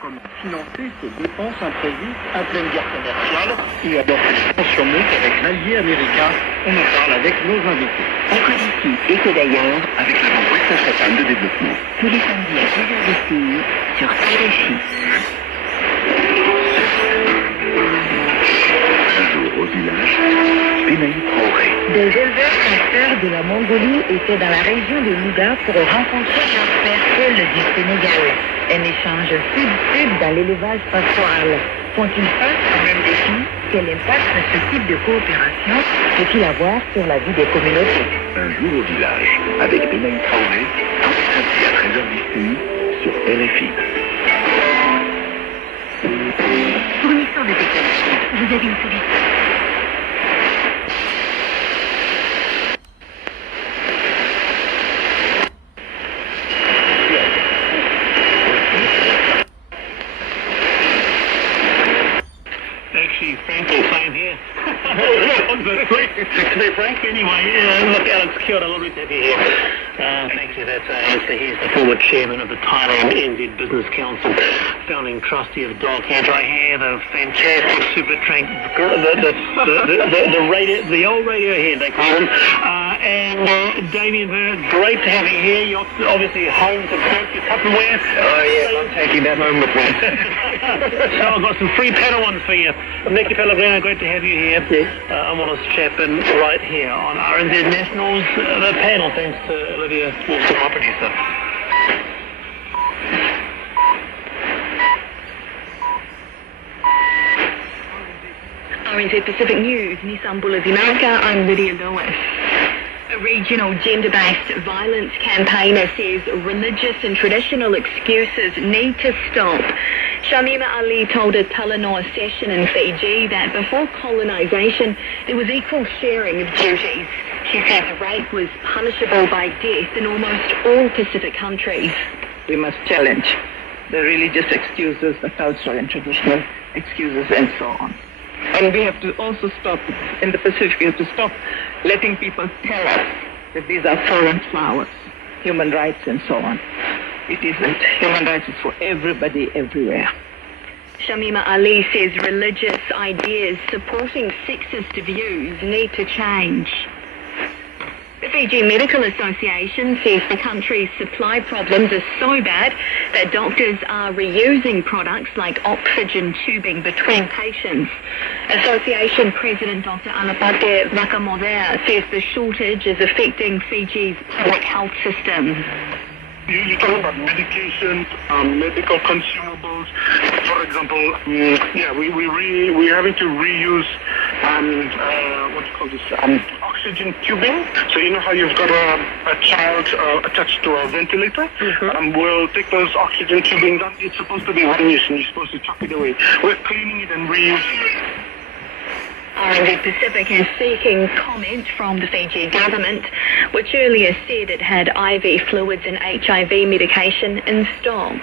Comment financer ces dépenses imprévues en pleine guerre commerciale et aborder les tensions montent avec l'allié américain? On en parle avec nos invités. Éco d'ici, éco d'ailleurs, Avec l'agence Bestestimes de développement. tous les samedis à 10h d'ici, sur RFI. Un jour au village, Pénaï Traoré. Des éleveurs pasteurs de la Mongolie étaient dans la région de Louga pour rencontrer leur frère Paul du Sénégal. Un échange sud-sud dans l'élevage pastoral. Font-ils face au même défi? Quel impact ce type de coopération peut-il avoir sur la vie des communautés? Un jour au village, avec Pénaï Traoré, tous les samedis à 13h d'ici, sur RFI. Fournisseur de technologie, vous avez une solution. Actually, Frank will sign here. To be frank, anyway, look, Alex, kia ora, lovely to have you here. Thank you. That's he's the former chairman of the Thailand NZ Business Council, founding trustee of Dog Hunter. I have a fantastic super trank, the radio, the old radio head, they call him. And Damien Bird, great to have you here. You're obviously home to Perth, your Tupperware. Oh yes, I'm taking that home with me. So I've got some free Padawans for you. Nicky Pellegrino, great to have you here. Yes. I'm honest Chapman right here on RNZ Nationals, the panel, thanks to Olivia Wilson, our producer. RNZ Pacific News, Nissan Boulevard America, I'm Lydia Lewis. A regional gender-based violence campaigner says religious and traditional excuses need to stop. Shamima Ali told a Talanoa session in Fiji that before colonisation there was equal sharing of duties. She said rape was punishable by death in almost all Pacific countries. We must challenge the religious excuses, the cultural and traditional excuses, and so on. And we have to also stop, in the Pacific, we have to stop letting people tell us that these are foreign flowers, human rights and so on. It isn't. Human rights is for everybody, everywhere. Shamima Ali says religious ideas supporting sexist views need to change. The Fiji Medical Association says the country's supply problems are so bad that doctors are reusing products like oxygen tubing between patients. Association President Dr. Alapate Vakamodea says the shortage is affecting Fiji's public health system. You're talking about medication, medical consumables. For example, we're having to reuse what do you call this? Oxygen tubing. So you know how you've got a child attached to a ventilator. We'll take those oxygen tubing. It's supposed to be one use, and you're supposed to chuck it away. We're cleaning it and reusing it. RNZ Pacific is seeking comment from the Fiji government, which earlier said it had IV fluids and HIV medication in stock.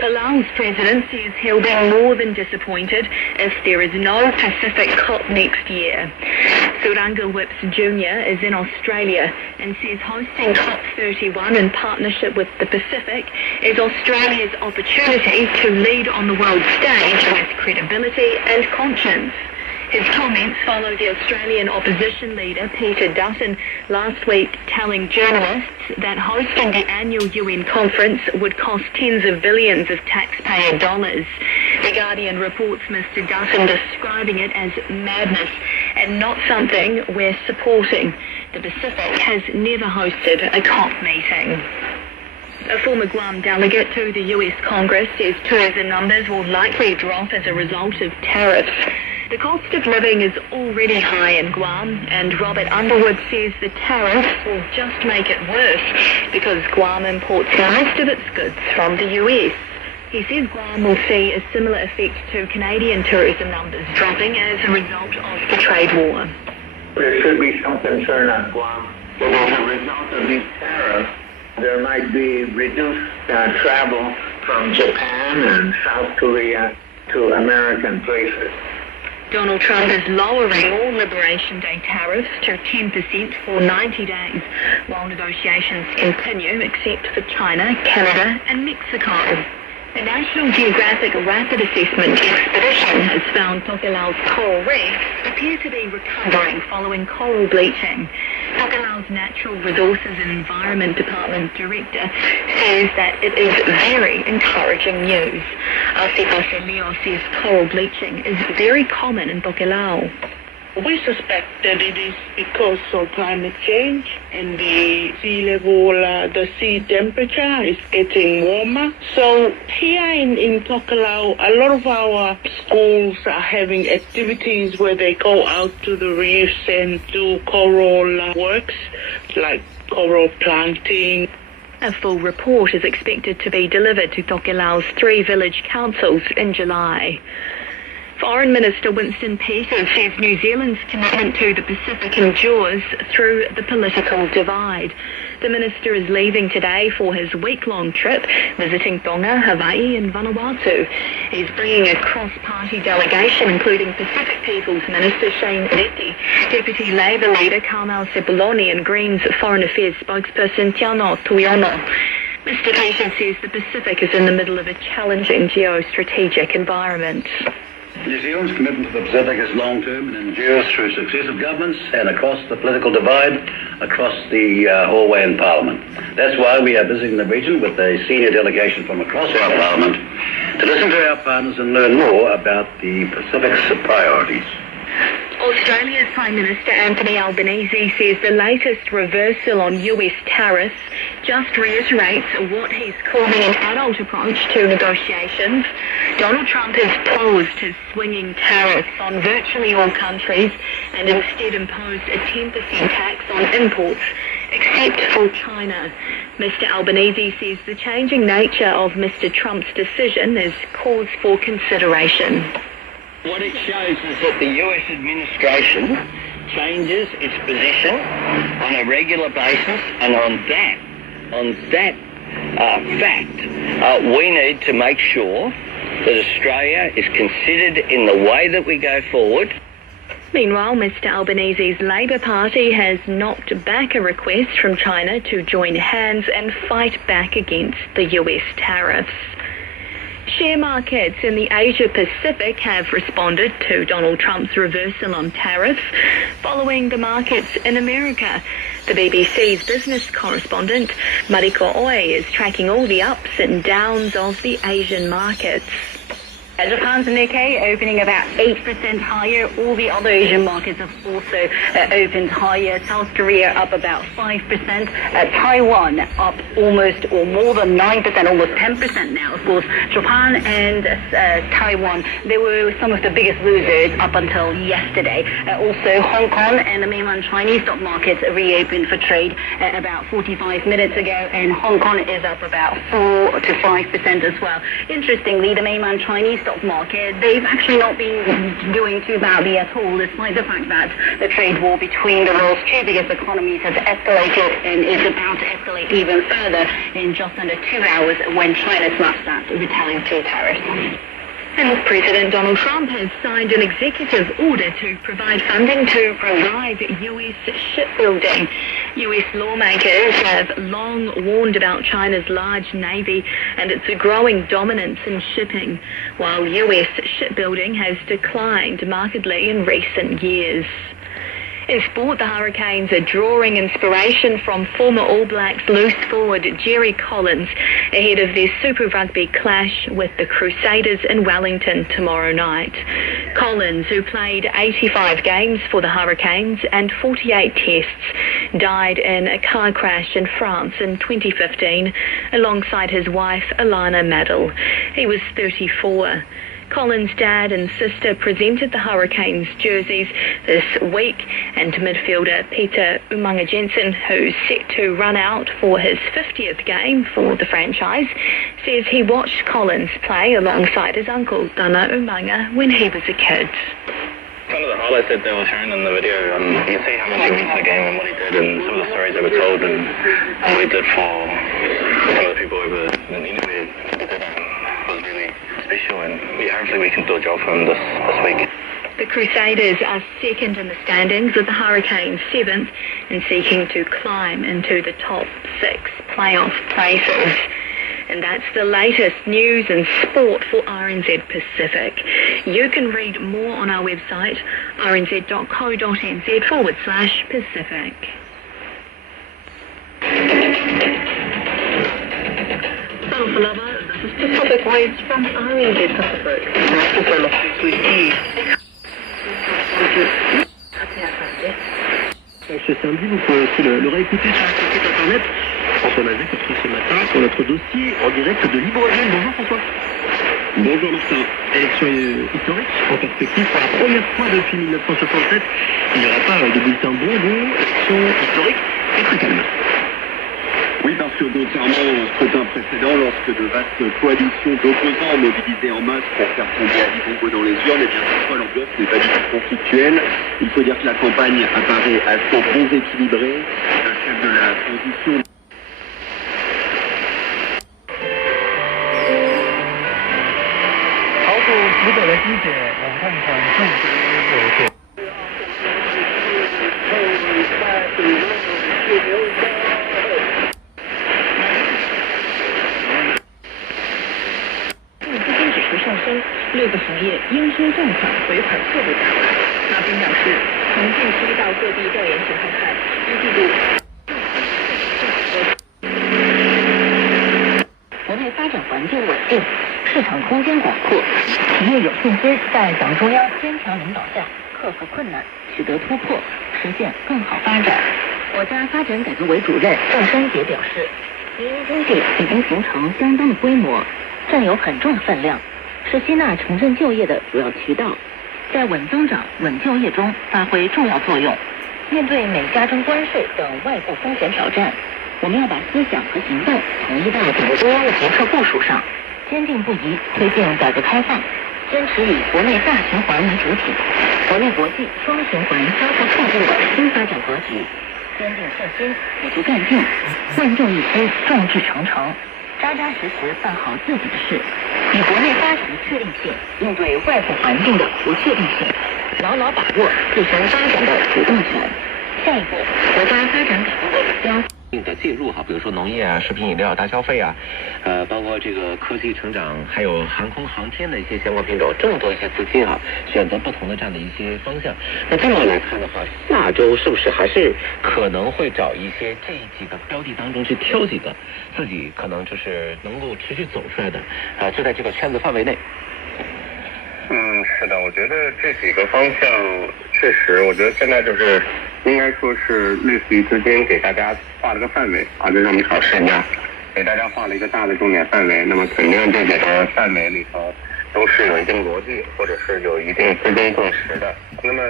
Palau's president says he'll be more than disappointed if there is no Pacific COP next year. Suranga Whips Jr. is in Australia and says hosting COP31 in partnership with the Pacific is Australia's opportunity to lead on the world stage with credibility and conscience. His comments follow the Australian opposition leader Peter Dutton last week telling journalists that hosting the annual UN conference would cost tens of billions of taxpayer dollars. The Guardian reports Mr. Dutton describing it as madness and not something we're supporting. The Pacific has never hosted a COP meeting. A former Guam delegate to the US Congress says tourism numbers will likely drop as a result of tariffs. The cost of living is already high in Guam, and Robert Underwood says the tariffs will just make it worse because Guam imports most of its goods from the US. He says Guam will see a similar effect to Canadian tourism numbers dropping as a result of the trade war. There should be some concern on Guam that as a result of these tariffs, there might be reduced travel from Japan and South Korea to American places. Donald Trump is lowering all Liberation Day tariffs to 10% for 90 days, while negotiations continue except for China, Canada and Mexico. The National National Geographic Rapid Assessment Expedition has found Tokelau's coral reefs appear to be recovering following coral bleaching. Tokelau's Natural Resources and Environment Department Director says that it is very encouraging news. Asipa Leo says coral bleaching is very common in Tokelau. We suspect that it is because of climate change and the sea level, the sea temperature is getting warmer. So here in Tokelau, a lot of our schools are having activities where they go out to the reefs and do coral works like coral planting. A full report is expected to be delivered to Tokelau's 3 village councils in July. Foreign Minister Winston Peters says New Zealand's commitment to the Pacific endures through the political divide. The minister is leaving today for his week-long trip, visiting Tonga, Hawaii and Vanuatu. He's bringing a cross-party delegation, including Pacific People's Minister Shane Reti, Deputy Labour Leader Carmel Sepuloni and Greens Foreign Affairs spokesperson Tiano Tuiono. Mr. Peters says the Pacific is in the middle of a challenging geostrategic environment. New Zealand's commitment to the Pacific is long-term and endures through successive governments and across the political divide, across the hallway in Parliament. That's why we are visiting the region with a senior delegation from across our Parliament to listen to our partners and learn more about the Pacific's priorities. Australia's Prime Minister Anthony Albanese says the latest reversal on US tariffs just reiterates what he's calling an adult approach to negotiations. Donald Trump has paused his swinging tariffs on virtually all countries and instead imposed a 10% tax on imports, except for China. Mr. Albanese says the changing nature of Mr. Trump's decision is cause for consideration. What it shows is that the US administration changes its position on a regular basis, and on that fact, we need to make sure that Australia is considered in the way that we go forward. Meanwhile, Mr. Albanese's Labour Party has knocked back a request from China to join hands and fight back against the US tariffs. Share markets in the Asia-Pacific have responded to Donald Trump's reversal on tariffs following the markets in America. The BBC's business correspondent, Mariko Oe, is tracking all the ups and downs of the Asian markets. Japan's Nikkei opening about 8% higher. All the other Asian markets have also opened higher. South Korea up about 5%. Taiwan up almost or more than 9%, almost 10% now. Of course, Japan and Taiwan, they were some of the biggest losers up until yesterday. Also, Hong Kong and the mainland Chinese stock markets reopened for trade about 45 minutes ago, and Hong Kong is up about 4 to 5% as well. Interestingly, the mainland Chinese stock market, they've actually not been doing too badly at all, despite the fact that the trade war between the world's 2 biggest economies has escalated and is about to escalate even further in just under 2 hours when China slaps that retaliatory tariffs. And President Donald Trump has signed an executive order to provide funding to revive US shipbuilding. US lawmakers have long warned about China's large navy and its growing dominance in shipping, while US shipbuilding has declined markedly in recent years. In sport, the Hurricanes are drawing inspiration from former All Blacks loose forward Jerry Collins ahead of their Super Rugby clash with the Crusaders in Wellington tomorrow night. Collins, who played 85 games for the Hurricanes and 48 tests, died in a car crash in France in 2015 alongside his wife Alana Maddell. He was 34. Collins' dad and sister presented the Hurricanes jerseys this week, and midfielder Peter Umaga-Jensen, who's set to run out for his 50th game for the franchise, says he watched Collins play alongside his uncle Dana Umaga when he was a kid. Some of the highlights that they were showing in the video, you can see how much he meant to the game and what he did, and some of the stories that were told, and what he did for some of the people over in the interview. Was really special, and hopefully we can do a job for him this week. The Crusaders are second in the standings, with the Hurricanes 7th and seeking to climb into the top 6 playoff places. And that's the latest news and sport for RNZ Pacific. You can read more on our website, rnz.co.nz/Pacific. So, Falava, this is Pacific Waves from RNZ Pacific. Ce samedi, vous pouvez aussi le réécouter sur notre site internet. François Mazet qui retrouve ce matin pour notre dossier en direct de Libreville. Bonjour François. Bonjour Martin. Élection historique en perspective pour la première fois depuis 1967. Il n'y aura pas de bulletin bonbon. Élection historique et très calme. Oui, parce que contrairement au scrutin précédent, lorsque de vastes coalitions d'opposants mobilisés en masse pour faire tomber Ali Bongo dans les urnes, eh bien cette fois l'ambiance n'est pas du tout conflictuelle. Il faut dire que la campagne apparaît assez bon équilibrée. Le chef de la transition.6个行业应收账款回款速度大增。马斌表示，从近期到各地调研情况看，一季度国内发展环境稳定，市场空间广阔，企业有信心在党中央坚强领导下克服困难，取得突破，实现更好发展。国家发展改革委主任郑山杰表示，民营经济已经形成相当的规模，占有很重分量，是吸纳城镇就业的主要渠道，在稳增长、稳就业中发挥重要作用。面对美加征关税等外部风险挑战，我们要把思想和行动统一到党中央的决策部署上，坚定不移推进改革开放，坚持以国内大循环为主体，国内国际双循环相互促进的新发展格局，坚定信心，补足干劲，万众一心，众志成城，扎扎实实办好自己的事，以国内发展的确定性应对外部环境的不确定性，牢牢把握自身发展的主动权。下一步，国家发展改革委将的介入哈，比如说农业啊、食品饮料、大消费啊，包括这个科技成长，还有航空航天的一些相关品种，这么多一些资金啊，选择不同的这样的一些方向。那这么来看的话，下周是不是还是可能会找一些这几个标的当中去挑几个，自己可能就是能够持续走出来的，就在这个圈子范围内。是的，我觉得这几个方向确实，我觉得现在就是应该说是类似于资金给大家画了个范围啊，就像我们考试一样，给大家画了一个大的重点范围。那么肯定这几个范围里头都是有一定逻辑，或者是有一定资金共识的。那么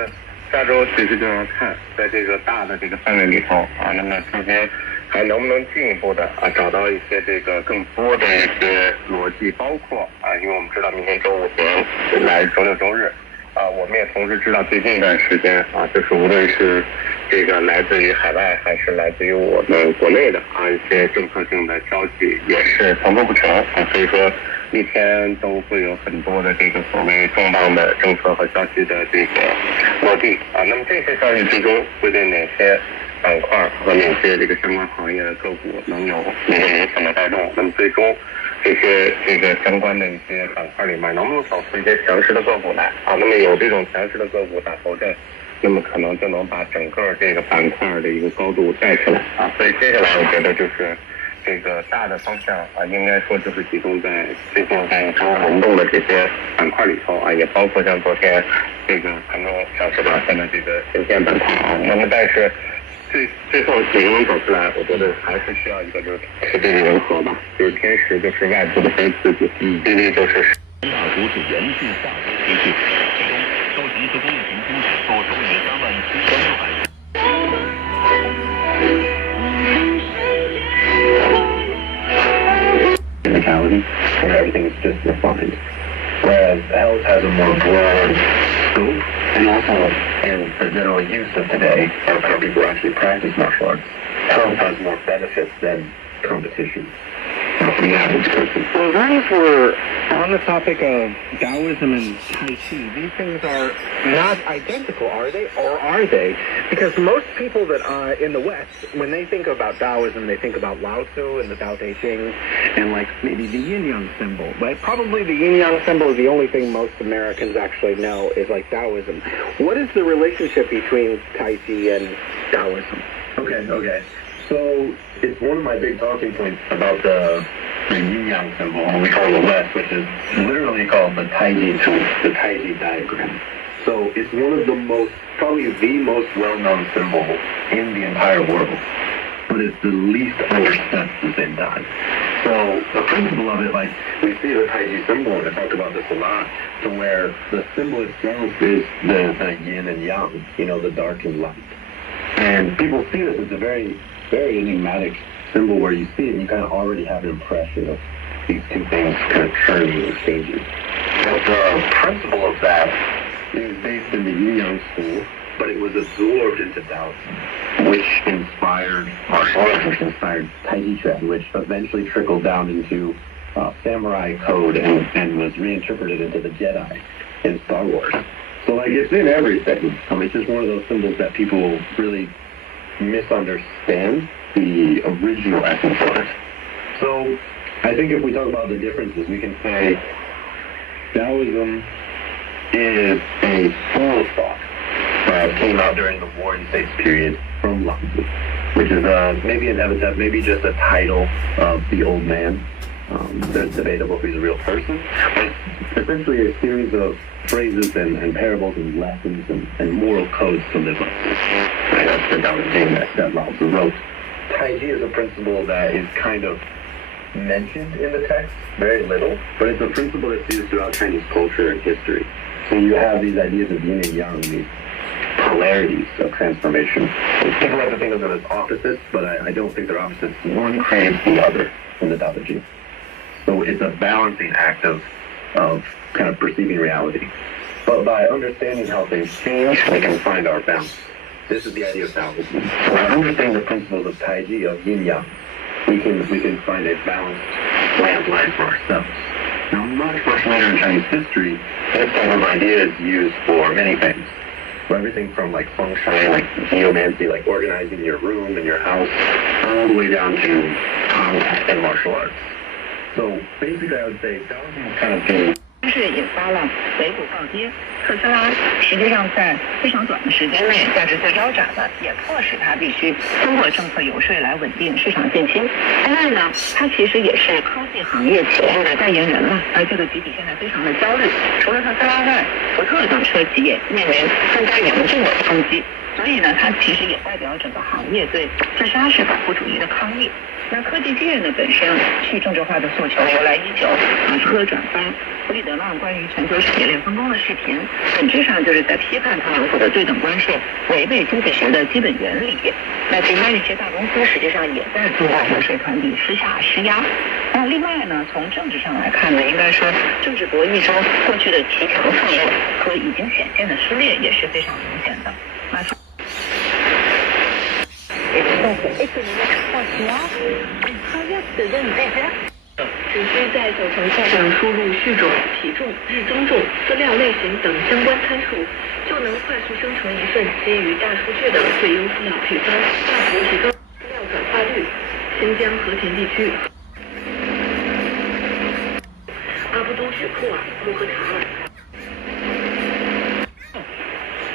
下周其实就要看在这个大的这个范围里头啊，那么资金还能不能进一步的找到一些这个更多的一些逻辑，包括因为我们知道明天周5前来周6周日我们也同时知道最近一段时间就是无论是这个来自于海外还是来自于我们国内的一些政策性的消息也是层出不穷所以说一天都会有很多的这个所谓重磅的政策和消息的这个落地那么这些消息最终会对哪些板块和哪些这个相关行业的个股能有一个明显的带动，那么最终这些这个相关的一些板块里面能不能走出一些强势的个股来那么有这种强势的个股打头阵，那么可能就能把整个这个板块的一个高度带起来所以接下来我觉得就是这个大的方向应该说就是集中在最近在中轮动的这些板块里头也包括像昨天这个盘中上市表现的这个芯片板块那么但是最后谁能走出来，我觉得还是需要一个就是实力人和吧，就是天时就是外部的这些刺激，地利就是大股指延续下周趋势，其中收集和工业平均指数收于37600。Mentality where everything is just refined. Whereas health has a more broad scope and also in the general use of today, how people actually practice martial arts. Health has more benefits than competition for the average person. Well, that is where On the topic of Taoism and Tai Chi, these things are not identical, are they? Or are they? Because most people that are in the West, when they think about Taoism, they think about Lao Tzu and the Tao Te Ching and like maybe the yin-yang symbol. But probably the yin-yang symbol is the only thing most Americans actually know is like Taoism. What is the relationship between Tai Chi and Taoism? Okay. So it's one of my big talking points about the yin-yang symbol, what we call the West, which is literally called the Taiji tool, the Taiji diagram. So it's one of the most, probably the most well-known symbol in the entire world, but it's the least understood at the same time. So the principle of it, like we see the Taiji symbol, and I talked about this a lot, to where the symbol itself is the yin and yang, the dark and light. And people see this as a very, very enigmatic symbol where you see it and you kind of already have an impression of these two things kind of turning and changing. But the principle of that is based in the Yin-Yang school, but it was absorbed into Taoism, which inspired martial arts, which inspired Tai Chi Chuan, which eventually trickled down into samurai code and was reinterpreted into the Jedi in Star Wars. So like it's in everything. It's just one of those symbols that people really misunderstand the original essence of it. So I think if we talk about the differences, we can say Taoism is a school of thought that came out during the War and States period from Lao Tzu, which is maybe an epithet, maybe just a title of the old man. It's debatable if he's a real person. But it's essentially a series of phrases and parables and lessons and moral codes to live up to. Right, that's the Tao Te Ching that Lao Tzu wrote. Tai Chi is a principle that is kind of mentioned in the text, very little, but it's a principle that's used throughout Chinese culture and history. So you have these ideas of yin and yang, these polarities of transformation. People like to think of them as opposites, but I don't think they're opposites. One craves the other in the Tao Te Ching. So it's a balancing act of kind of perceiving reality. But by understanding how things change, we can find our balance. This is the idea of Taoism. So by understanding the principles of Tai Chi, of yin-yang, we can find a balanced way of life for ourselves. Now, much later in Chinese history, this type of idea is used for many things. For everything from like feng shui, like geomancy, like organizing your room and your house, all the way down to combat and martial arts. So basically, I would say Taoism is kind of the 是引发了美股暴跌，特斯拉实际上在非常短的时间内价值最高涨的，也迫使它必须通过政策游说来稳定市场信心。另外呢，它其实也是科技行业企业的代言人了，而这个集体现在非常的焦虑。除了特斯拉外，福特等车企业面临更加严重的冲击。所以呢，它其实也代表整个行业对自杀式保护主义的抗议。那科技界呢，本身去政治化的诉求由来已久，和转发弗里德曼关于全球产业链分工的视频，本质上就是在批判特朗普的对等关税违背经济学的基本原理。那其他一些大公司实际上也在对外游说团体施压。那另外呢，从政治上来看呢，应该说政治博弈中过去的极强脆弱和已经显现的撕裂也是非常明显的。只需在走程序上输入序重、体重、日增重、饲料类型等相关参数，就能快速生成一份基于大数据的最优饲料配方，大幅提高饲料转化率。新疆和田地区、阿布都雪库尔、穆赫查尔。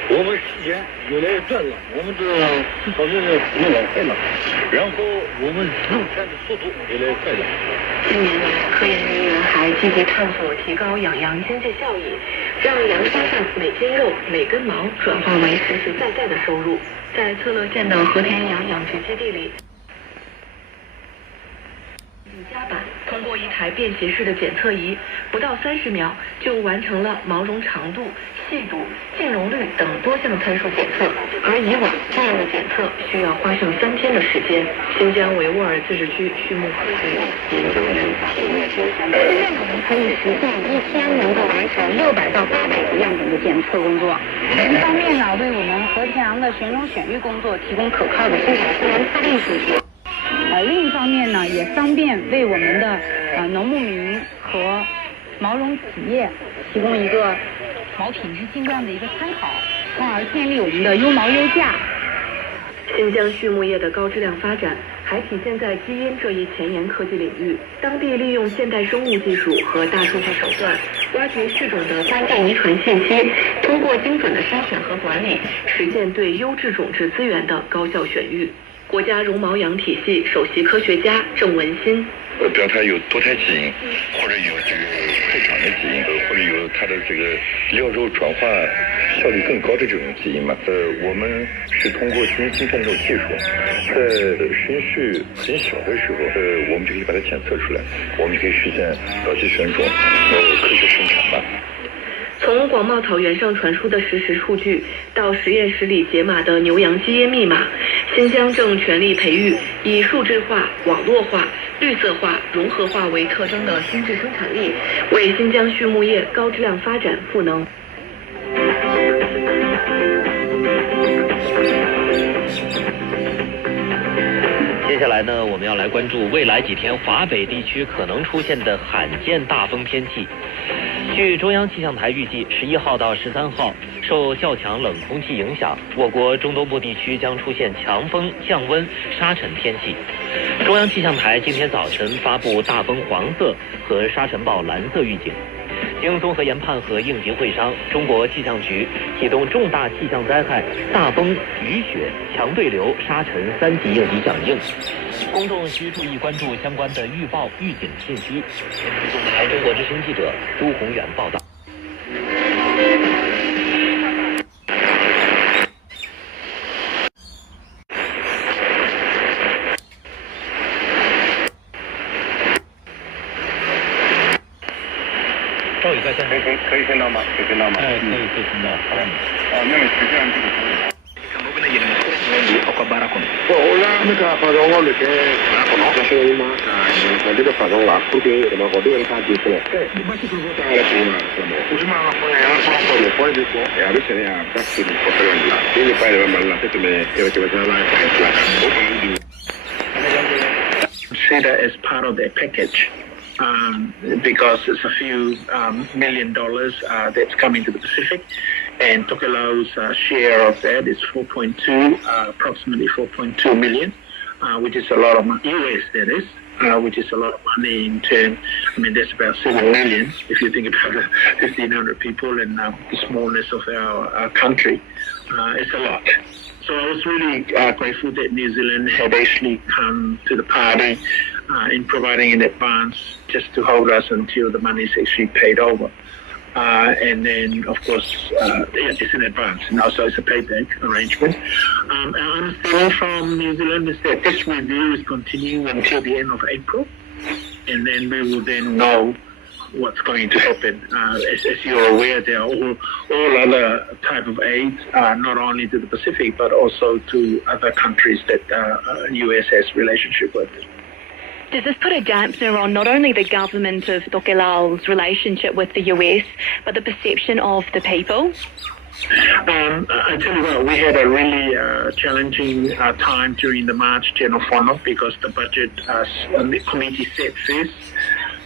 我们时间越来越短了，我们的草原的不能浪费了，然后我们生产的速度越来越快了。近年来，科研人员还积极探索提高养羊经济效益，让羊身上每斤肉、每根毛转化为实实在在的收入。在策乐县的和田羊养殖基地里，夹板通过一台便携式的检测仪，不到30秒就完成了毛绒长度、细度、净容率等多项参数检测，而以往这样的检测需要花上3天的时间。新疆维吾尔自治区畜牧科学院研究员现在我们可以实现1天能够完成600到800个样本的检测工作。一方面呢，为我们和田羊的选种选育工作提供可靠的生产资源测定数据。另一方面呢，也方便为我们的农牧民和毛绒企业提供一个毛品质精湛的一个参考，从而建立我们的优毛优价。新疆畜牧业的高质量发展还体现在基因这一前沿科技领域。当地利用现代生物技术和大数据手段，挖掘畜种的关键遗传信息，通过精准的筛选和管理，实现对优质种质资源的高效选育。国家绒毛养体系首席科学家郑文新。比方它有多胎基因，或者有这个快产的基因，或者有它的这个料肉转化效率更高的这种基因嘛。我们是通过基因芯片这种技术，在实验室很小的时候，我们就可以把它检测出来，我们就可以实现早期选种，科学生产吧。从广袤草原上传输的实时数据，到实验室里解码的牛羊基因密码，新疆正全力培育以数字化、网络化、绿色化、融合化为特征的新质生产力，为新疆畜牧业高质量发展赋能。接下来呢，我们要来关注未来几天华北地区可能出现的罕见大风天气。据中央气象台预计，11号到13号，受较强冷空气影响，我国中东部地区将出现强风、降温、沙尘天气。中央气象台今天早晨发布大风黄色和沙尘暴蓝色预警。经综合研判和应急会商，中国气象局启动重大气象灾害大风、雨雪、强对流、沙尘3级应急响应，公众需注意关注相关的预报预警信息。来，中国之声记者朱宏远报道。赵宇在线，可以听到吗？可以听到吗？可以听到。那么实际上这个。See that as part of their package. Because it's a few $1 million that's coming to the Pacific, and Tokelau's share of that is approximately 4.2 million, which is a lot of money, US that is, which is a lot of money in terms, I mean, that's about 7 million if you think about 1,500 people and the smallness of our country. It's a lot. So I was really grateful that New Zealand had actually come to the party in providing in advance just to hold us until the money is actually paid over. And then, of course, it's in advance, and also it's a payback arrangement. Our understanding from New Zealand is that this review is continuing until the end of April, and then we will then know what's going to happen. As you're aware, there are all other type of aids, not only to the Pacific, but also to other countries that US has relationship with. Does this put a dampener on not only the government of Tokelau's relationship with the US, but the perception of the people? I tell you what, we had a really challenging time during the March General Forum because the budget committee set first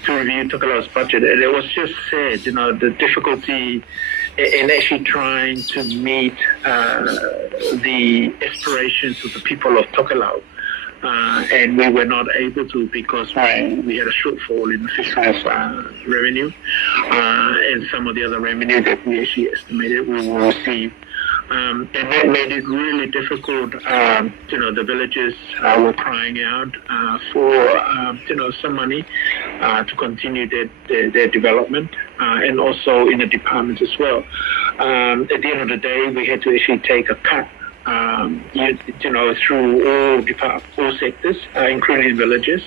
to review Tokelau's budget, and it was just sad, the difficulty in actually trying to meet the aspirations of the people of Tokelau. And we were not able to because we had a shortfall in the fisheries revenue and some of the other revenue that we actually estimated we will receive. And that made it really difficult. The villagers were crying out for, some money to continue their development and also in the department as well. At the end of the day, we had to actually take a cut. Through all sectors, including villages,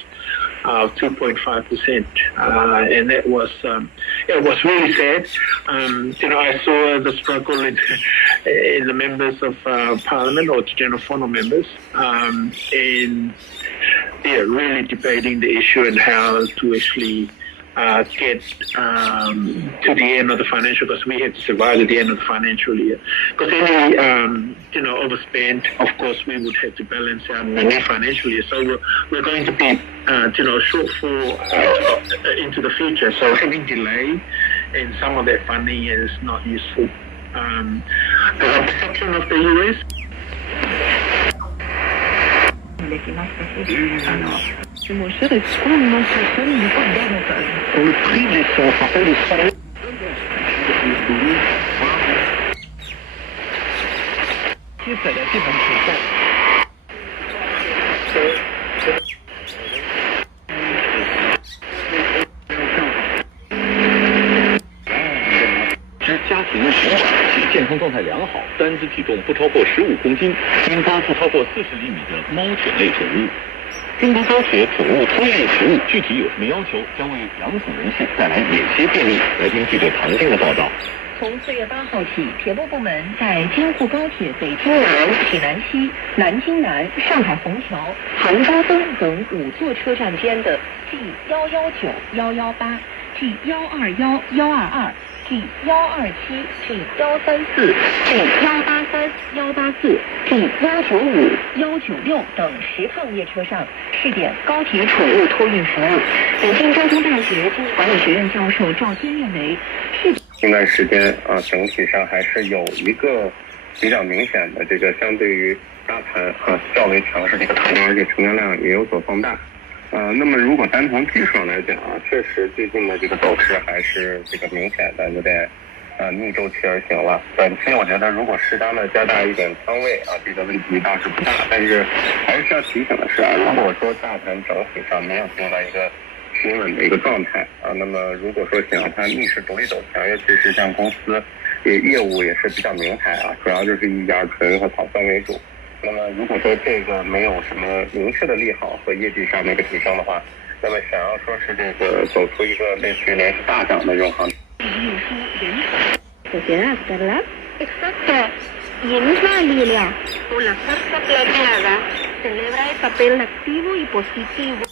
2.5%, and that was it was really sad. I saw the struggle in the members of Parliament or the General Forum members, in really debating the issue and how to actually get to the end of the financial, because we had to survive at the end of the financial year. Because any overspend, of course, we would have to balance out in the new financial year. So we're going to be shortfall into the future. So having delay in some of that funding is not useful. The perception of the US. Mon cher, est-ce qu'on mentionne du coup davantage le prix des salaires?家庭成长且健康状态良好，单只体重不超过15公斤，身高不超过40厘米的猫犬类宠物。中国高铁宠物托运服务具体有什么要求，将为养宠人士带来哪些便利？来听记者唐静的报道。从4月8号起，铁路部门在京沪高铁北京南、济南西、南京南、上海虹桥、杭州东等5座车站间的 G119、118、G121、122、G127、G134、G183、184、G195、196等10趟列车上试点高铁宠物托运服务。北京交通大学经济管理学院教授赵坚认为，近段时间整体上还是有一个比较明显的这个相对于大盘较为强势的一个特征，而且成交量也有所放大。那么如果单从技术上来讲确实最近的这个走势还是这个明显的有点逆周期而行了。短期我觉得如果适当的加大一点仓位这个问题倒是不大，但是还是要提醒的是如果说大盘整体上没有进入到一个平稳的一个状态那么如果说想要它逆势独立走强，尤其是像公司业务也是比较名牌主要就是以甲醇和草酸为主。那么如果说这个没有什么明确的利好和业绩上的一个提升的话，那么想要说是这个走出一个类似于连续大涨的这种行情。Exacto. Y en esa línea, con la fuerza plateada, celebra el papel activo y positivo.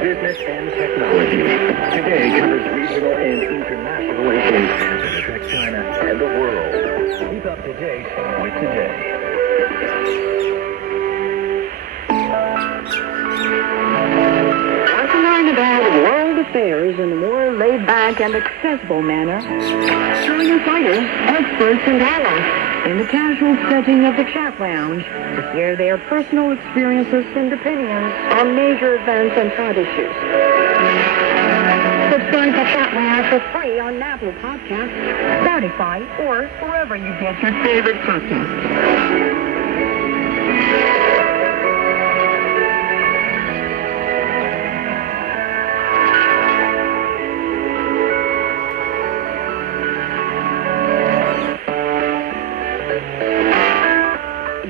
Business and technology. Today covers regional and international issues that affect China and the world. Keep up to date with Today. Want to learn about world affairs in a more laid-back and accessible manner? Join insiders, experts, and analysts in the casual setting of the chat lounge to hear their personal experiences and opinions on major events and thought issues. Subscribe to Chat Lounge for free on Apple Podcasts, Spotify, or wherever you get your favorite podcasts.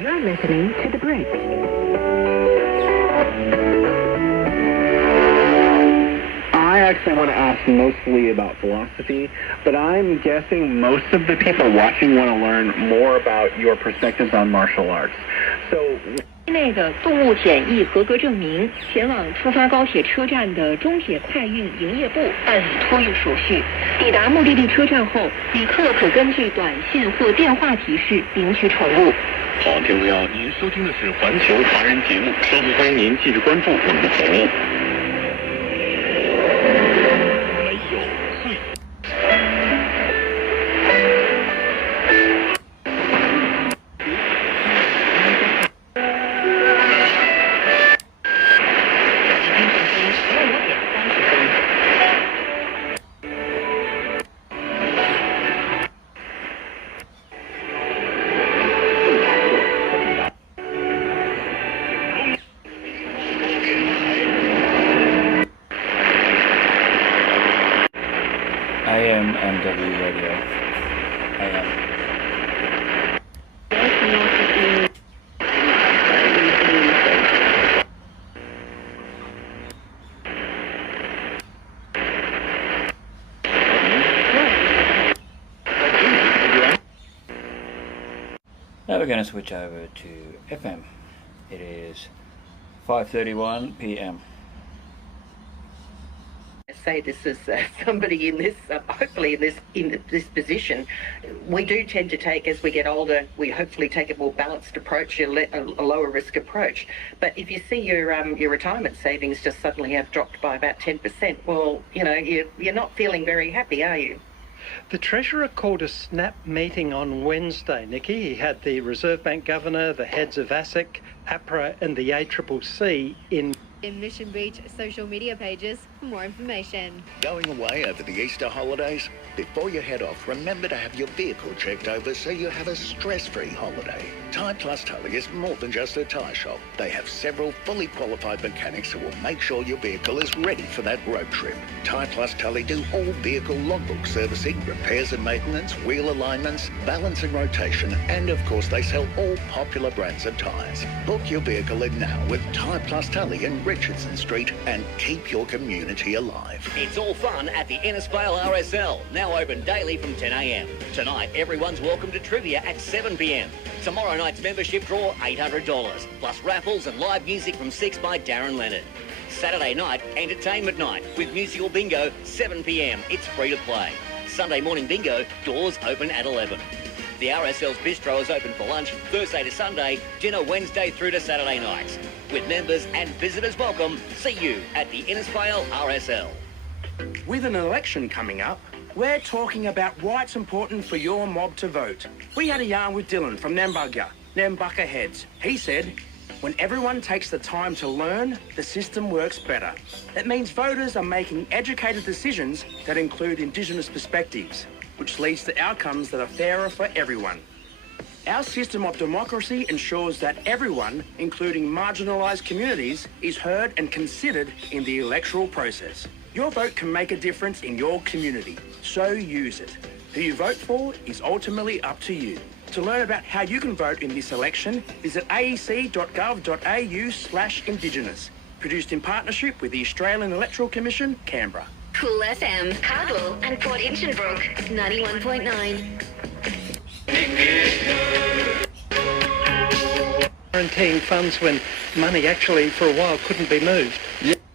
You're listening to The Break. I actually want to ask mostly about philosophy, but I'm guessing most of the people watching want to learn more about your perspectives on martial arts. So 内的动物检疫合格证明，前往出发高铁车站的中铁快运营业部办理托运手续。抵达目的地车站后，旅客可根据短信或电话提示领取宠物。好，听众朋友，您收听的是环球华人节目，稍后欢迎您继续关注我们的节目。MW Radio. Now we're going to switch over to FM. It is 5:31 p.m. say this as somebody in this, hopefully in this position. We do tend to take, as we get older, we hopefully take a more balanced approach, a lower risk approach. But if you see your retirement savings just suddenly have dropped by about 10%, well, you know, you're not feeling very happy, are you? The Treasurer called a snap meeting on Wednesday, Nikki. He had the Reserve Bank Governor, the heads of ASIC, APRA and the ACCC in Mission Beach social media pages for more information. Going away over the Easter holidays? Before you head off, remember to have your vehicle checked over so you have a stress-free holiday. Tyre Plus Tully is more than just a tyre shop. They have several fully qualified mechanics who will make sure your vehicle is ready for that road trip. Tyre Plus Tully do all vehicle logbook servicing, repairs and maintenance, wheel alignments, balance and rotation, and of course they sell all popular brands of tyres. Book your vehicle in now with Tyre Plus Tully in Richardson Street and keep your community alive. It's all fun at the Innisfail RSL, now open daily from 10 a.m. Tonight, everyone's welcome to trivia at 7 p.m. Tomorrow night's membership draw, $800, plus raffles and live music from 6 by Darren Leonard. Saturday night, entertainment night with musical bingo, 7 p.m. It's free to play. Sunday morning bingo, doors open at 11. The RSL's bistro is open for lunch Thursday to Sunday, dinner Wednesday through to Saturday nights. With members and visitors welcome, see you at the Innisfail RSL. With an election coming up, we're talking about why it's important for your mob to vote. We had a yarn with Dylan from Nambucca Heads. He said, when everyone takes the time to learn, the system works better. That means voters are making educated decisions that include Indigenous perspectives, which leads to outcomes that are fairer for everyone. Our system of democracy ensures that everyone, including marginalised communities, is heard and considered in the electoral process. Your vote can make a difference in your community, so use it. Who you vote for is ultimately up to you. To learn about how you can vote in this election, visit aec.gov.au/Indigenous. Produced in partnership with the Australian Electoral Commission, Canberra. Cool FM, Cardwell and Port Inchbrook, 91.9. guaranteeing funds when money actually for a while couldn't be moved.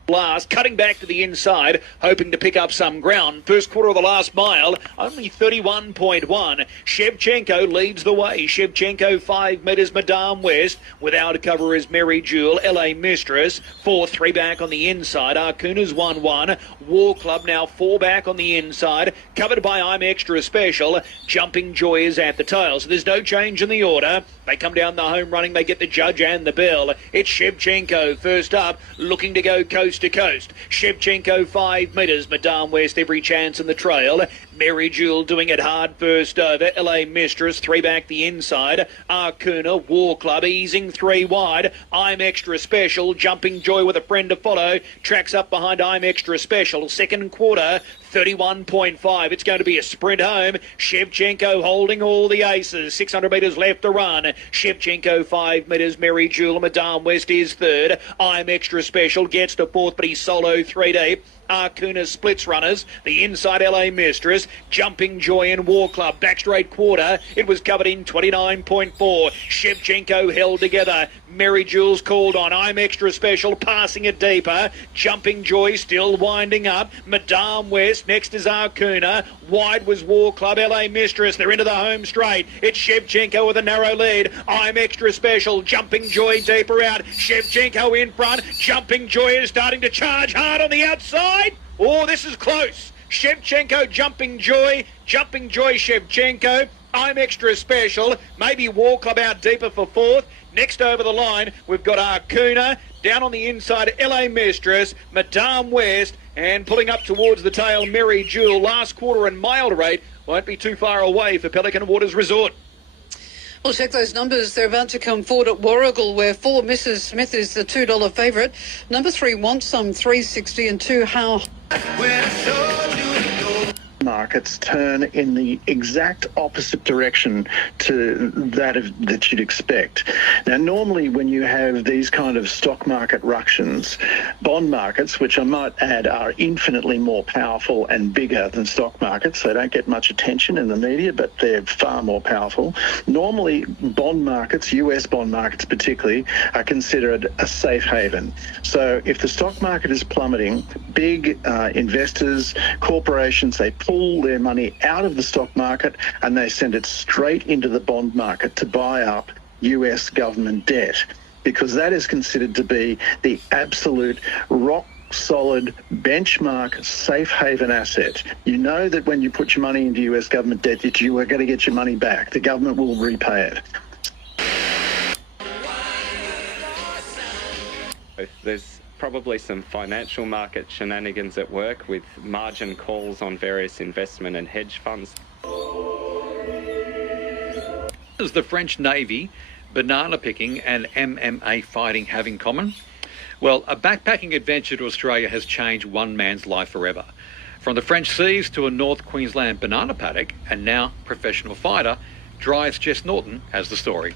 Last, cutting back to the inside, hoping to pick up some ground. First quarter of the last mile, only 31.1. Shevchenko leads the way. Shevchenko 5 metres, Madame West. Without cover is Mary Jewel, LA Mistress. 4-3 back on the inside. Arcuna's 1-1. War Club now 4 back on the inside. Covered by I'm Extra Special. Jumping Joy is at the tail. So there's no change in the order. They come down the home running. They get the judge and the bell. It's Shevchenko first up, looking to go coast to coast. Shevchenko 5 metres. Madame West every chance in the trail. Mary Jewel doing it hard first over. LA Mistress 3 back the inside. Arcuna, War Club easing 3 wide. I'm Extra Special. Jumping Joy with a friend to follow. Tracks up behind I'm Extra Special. Second quarter, 31.5. It's going to be a sprint home. Shevchenko holding all the aces. 600 metres left to run. Shevchenko 5 metres. Mary Jewel. Madame West is third. I'm Extra Special gets to fourth, but he's solo 3 deep. Arcuna splits runners. The inside LA Mistress. Jumping Joy and War Club. Back straight quarter. It was covered in 29.4. Shevchenko held together. Mary Jewel's called on. I'm Extra Special passing it deeper. Jumping Joy still winding up. Madame West. Next is Arcuna. Wide was War Club. LA Mistress. They're into the home straight. It's Shevchenko with a narrow lead. I'm Extra Special. Jumping Joy deeper out. Shevchenko in front. Jumping Joy is starting to charge hard on the outside. Oh, this is close. Shevchenko, Jumping Joy, Shevchenko. I'm Extra Special. Maybe War Club out deeper for fourth. Next over the line, we've got Arcuna. Down on the inside, LA Mistress, Madame West, and pulling up towards the tail, Mary Jewel. Last quarter and mild rate won't be too far away for Pelican Waters Resort. We'll check those numbers. They're about to come forward at Warrigal, where 4 Mrs. Smith is the $2 favourite. Number 3 wants some $3.60 and 2 How. markets turn in the exact opposite direction to that you'd expect. Now, normally when you have these kind of stock market ructions, bond markets, which I might add are infinitely more powerful and bigger than stock markets, they don't get much attention in the media, but they're far more powerful. Normally, bond markets, US bond markets particularly, are considered a safe haven. So if the stock market is plummeting, big investors, corporations, they pull their money out of the stock market and they send it straight into the bond market to buy up US government debt, because that is considered to be the absolute rock solid benchmark safe haven asset. You know that when you put your money into US government debt, that you are going to get your money back. The government will repay it. There's probably some financial market shenanigans at work with margin calls on various investment and hedge funds. Does the French Navy, banana picking and MMA fighting have in common? Well, a backpacking adventure to Australia has changed one man's life forever. From the French seas to a North Queensland banana paddock, and now professional fighter, Drive's Jess Norton has the story.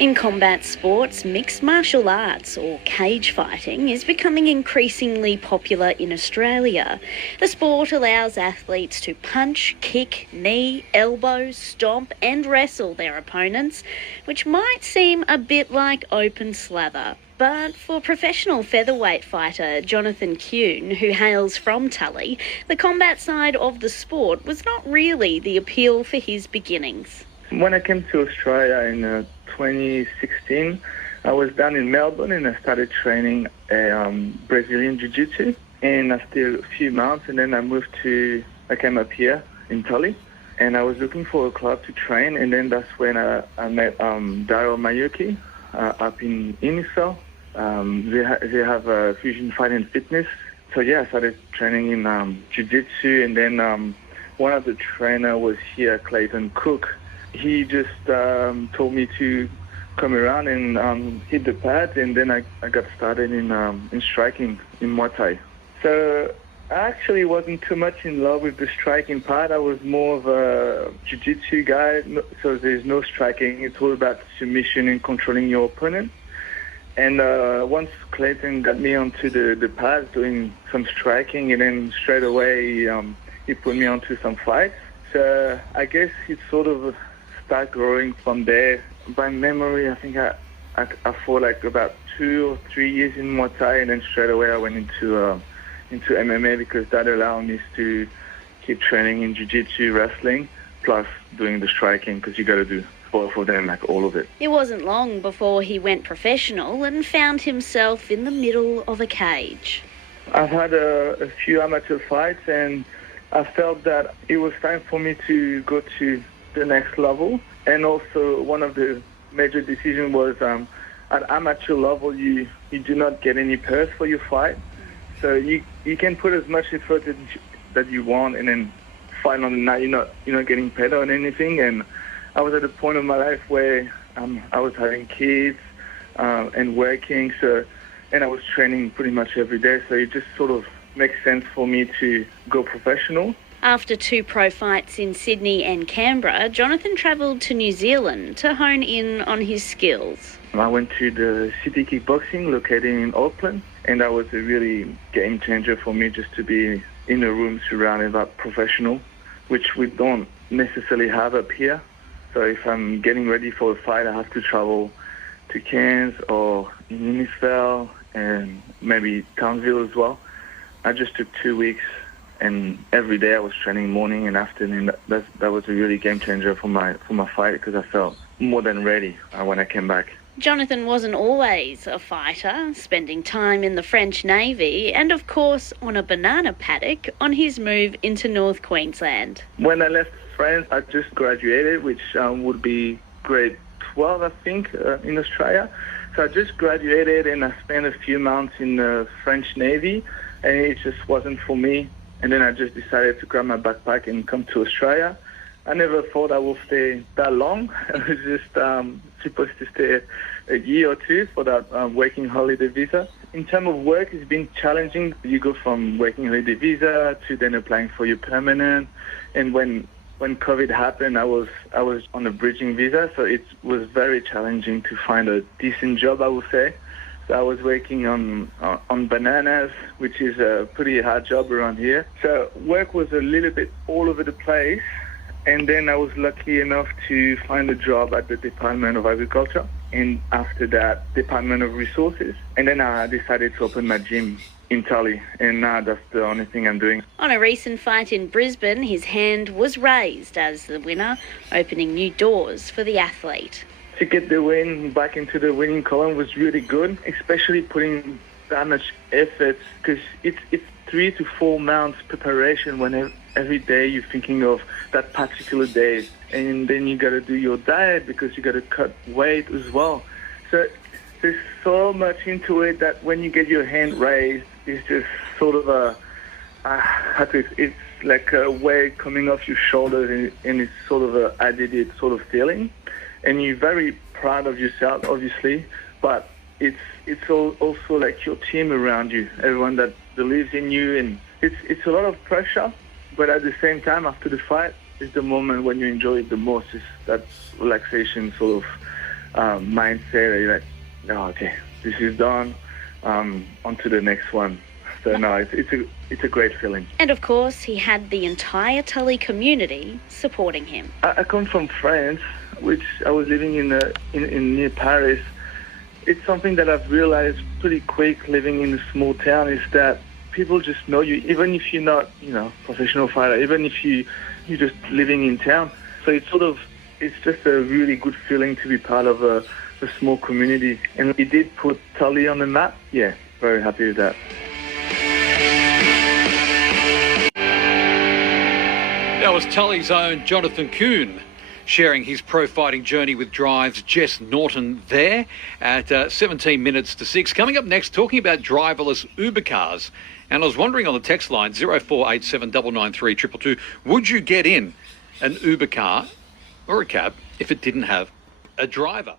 In combat sports, mixed martial arts, or cage fighting, is becoming increasingly popular in Australia. The sport allows athletes to punch, kick, knee, elbow, stomp and wrestle their opponents, which might seem a bit like open slather. But for professional featherweight fighter Jonathan Kuhn, who hails from Tully, the combat side of the sport was not really the appeal for his beginnings. When I came to Australia in 2016, I was down in Melbourne and I started training Brazilian Jiu-Jitsu. And I stayed a few months and then I came up here in Tully and I was looking for a club to train, and then that's when I met Daryl Mayuki up in Innisfail. They have a fusion fight and fitness. So yeah, I started training in Jiu-Jitsu, and then one of the trainer was here, Clayton Cook. He just told me to come around and hit the pad, and then I got started in striking in Muay Thai. So I actually wasn't too much in love with the striking part. I was more of a jiu-jitsu guy, so there's no striking. It's all about submission and controlling your opponent. And once Clayton got me onto the pads doing some striking, and then straight away he put me onto some fights. So I guess it sort of start growing from there. By memory, I think I fought like about 2 or 3 years in Muay Thai, and then straight away I went into MMA because that allowed me to keep training in Jiu-Jitsu, wrestling, plus doing the striking, because you got to do both of them, like all of it. It wasn't long before he went professional and found himself in the middle of a cage. I've had a few amateur fights, and I felt that it was time for me to go to the next level. And also one of the major decisions was at amateur level you do not get any purse for your fight, so you can put as much effort that you want, and then fight on the night you're not getting paid on anything. And I was at a point in my life where I was having kids and working, and I was training pretty much every day, so it just sort of makes sense for me to go professional. After 2 pro fights in Sydney and Canberra, Jonathan travelled to New Zealand to hone in on his skills. I went to the City Kickboxing located in Auckland, and that was a really game changer for me, just to be in a room surrounded by professional, which we don't necessarily have up here. So if I'm getting ready for a fight, I have to travel to Cairns or in Innisfail and maybe Townsville as well. I just took 2 weeks, and every day I was training morning and afternoon. That was a really game changer for my fight, because I felt more than ready when I came back. Jonathan wasn't always a fighter, spending time in the French Navy and, of course, on a banana paddock on his move into North Queensland. When I left France, I just graduated, which would be grade 12, I think, in Australia. So I just graduated, and I spent a few months in the French Navy, and it just wasn't for me. And then I just decided to grab my backpack and come to Australia. I never thought I would stay that long. I was just supposed to stay a year or two for that working holiday visa. In terms of work, it's been challenging. You go from working holiday visa to then applying for your permanent. And when COVID happened, I was on a bridging visa, so it was very challenging to find a decent job, I would say. So I was working on bananas, which is a pretty hard job around here. So work was a little bit all over the place. And then I was lucky enough to find a job at the Department of Agriculture, and after that, Department of Resources. And then I decided to open my gym in Tully, and now that's the only thing I'm doing. On a recent fight in Brisbane, his hand was raised as the winner, opening new doors for the athlete. To get the win back into the winning column was really good, especially putting that much effort, because it's 3 to 4 months preparation when every day you're thinking of that particular day, and then you got to do your diet because you got to cut weight as well. So there's so much into it that when you get your hand raised, it's just sort of it's like a weight coming off your shoulders, and it's sort of a added sort of feeling. And you're very proud of yourself, obviously, but it's also like your team around you, everyone that believes in you, and it's a lot of pressure. But at the same time, after the fight, is the moment when you enjoy it the most. Is that relaxation sort of mindset. You're like, oh, okay, this is done. On to the next one. So no, it's a great feeling. And of course, he had the entire Tully community supporting him. I come from France, which I was living in near Paris. It's something that I've realized pretty quick living in a small town, is that people just know you, even if you're not, professional fighter, even if you're just living in town. So it's just a really good feeling to be part of a small community. And it did put Tully on the map. Yeah, very happy with that. That was Tully's own Jonathan Kuhn sharing his pro-fighting journey with Drive's Jess Norton there at 17 minutes to 6. Coming up next, talking about driverless Uber cars. And I was wondering on the text line, 0487 993 222, would you get in an Uber car or a cab if it didn't have a driver?